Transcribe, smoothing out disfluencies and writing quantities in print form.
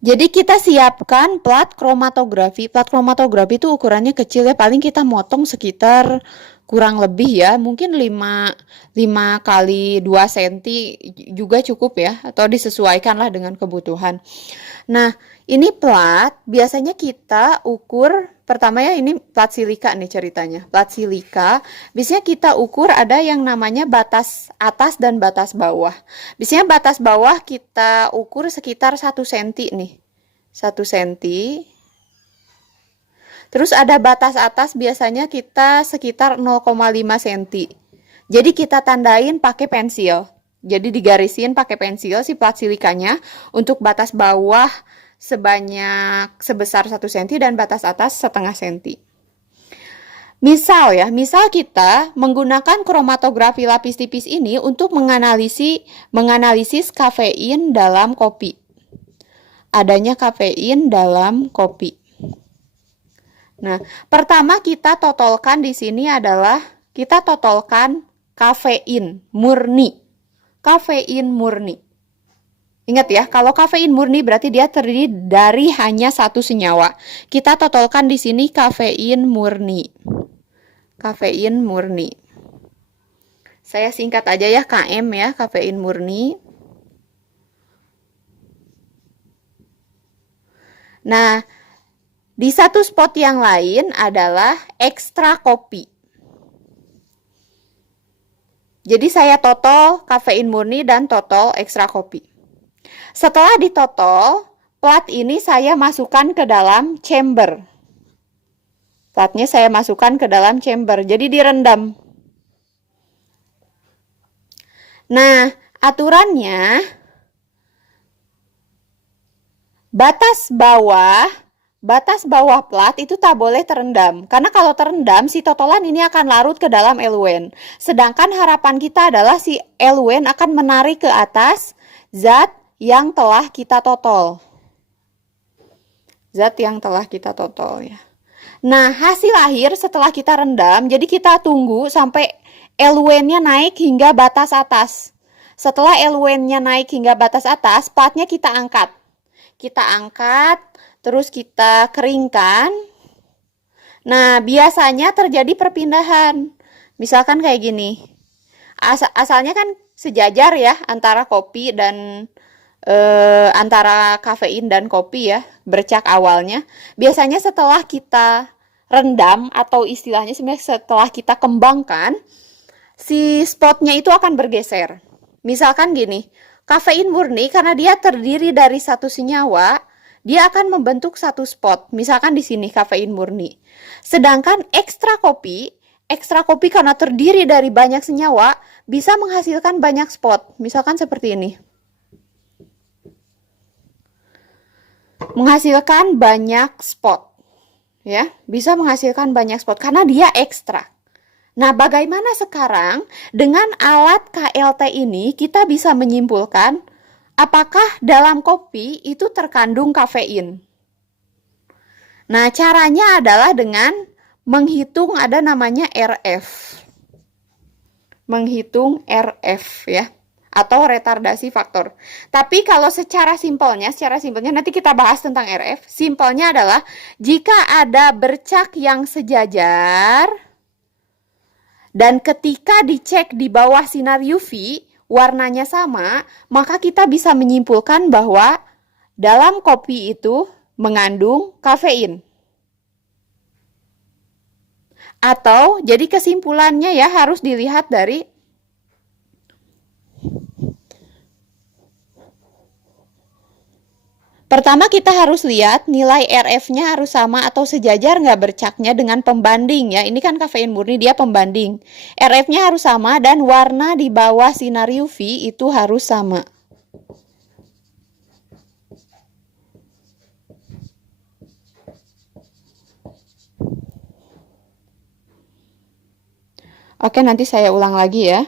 Jadi kita siapkan plat kromatografi. Plat kromatografi itu ukurannya kecil ya, paling kita motong sekitar kurang lebih ya, mungkin 5 kali 2 cm juga cukup ya, atau disesuaikanlah dengan kebutuhan. Nah, ini plat biasanya kita ukur pertama ya, ini plat silika nih ceritanya. Plat silika biasanya kita ukur ada yang namanya batas atas dan batas bawah. Biasanya batas bawah kita ukur sekitar 1 cm nih. 1 cm. Terus ada batas atas biasanya kita sekitar 0,5 cm. Jadi kita tandain pakai pensil. Jadi digarisin pakai pensil si plat silikanya untuk batas bawah sebesar 1 cm dan batas atas setengah cm. Misal ya, misal kita menggunakan kromatografi lapis tipis ini untuk menganalisis kafein dalam kopi. Adanya kafein dalam kopi. Nah, pertama kita totolkan di sini adalah kita totolkan kafein murni. Kafein murni. Ingat ya, kalau kafein murni berarti dia terdiri dari hanya satu senyawa. Kita totolkan di sini kafein murni. Kafein murni. Saya singkat aja ya KM ya, kafein murni. Nah, di satu spot yang lain adalah ekstra kopi. Jadi saya totol kafein murni dan totol ekstra kopi. Setelah ditotol, plat ini saya masukkan ke dalam chamber. Platnya saya masukkan ke dalam chamber, jadi direndam. Nah, aturannya batas bawah plat itu tak boleh terendam. Karena kalau terendam, si totolan ini akan larut ke dalam eluen. Sedangkan harapan kita adalah si eluen akan menarik ke atas zat yang telah kita totol. Zat yang telah kita totol ya. Nah, hasil akhir setelah kita rendam, jadi kita tunggu sampai eluennya naik hingga batas atas. Setelah eluennya naik hingga batas atas, platnya kita angkat. Kita angkat, terus kita keringkan. Nah, biasanya terjadi perpindahan. Misalkan kayak gini. Asalnya kan sejajar ya antara kopi dan antara kafein dan kopi ya, bercak awalnya. Biasanya setelah kita rendam atau istilahnya sebenarnya setelah kita kembangkan, si spotnya itu akan bergeser. Misalkan gini, kafein murni karena dia terdiri dari satu senyawa, dia akan membentuk satu spot. Misalkan di sini kafein murni. Sedangkan ekstra kopi karena terdiri dari banyak senyawa, bisa menghasilkan banyak spot. Misalkan seperti ini. Menghasilkan banyak spot. Ya, bisa menghasilkan banyak spot karena dia ekstra. Nah, bagaimana sekarang dengan alat KLT ini kita bisa menyimpulkan apakah dalam kopi itu terkandung kafein? Nah, caranya adalah dengan menghitung ada namanya RF. Menghitung RF ya, atau retardasi faktor. Tapi kalau secara simpelnya nanti kita bahas tentang RF. Simpelnya adalah jika ada bercak yang sejajar dan ketika dicek di bawah sinar UV warnanya sama, maka kita bisa menyimpulkan bahwa dalam kopi itu mengandung kafein. Atau jadi kesimpulannya ya harus dilihat dari pertama kita harus lihat nilai RF-nya harus sama atau sejajar nggak bercaknya dengan pembanding ya. Ini kan kafein murni dia pembanding. RF-nya harus sama dan warna di bawah sinar UV itu harus sama. Oke, nanti saya ulang lagi ya.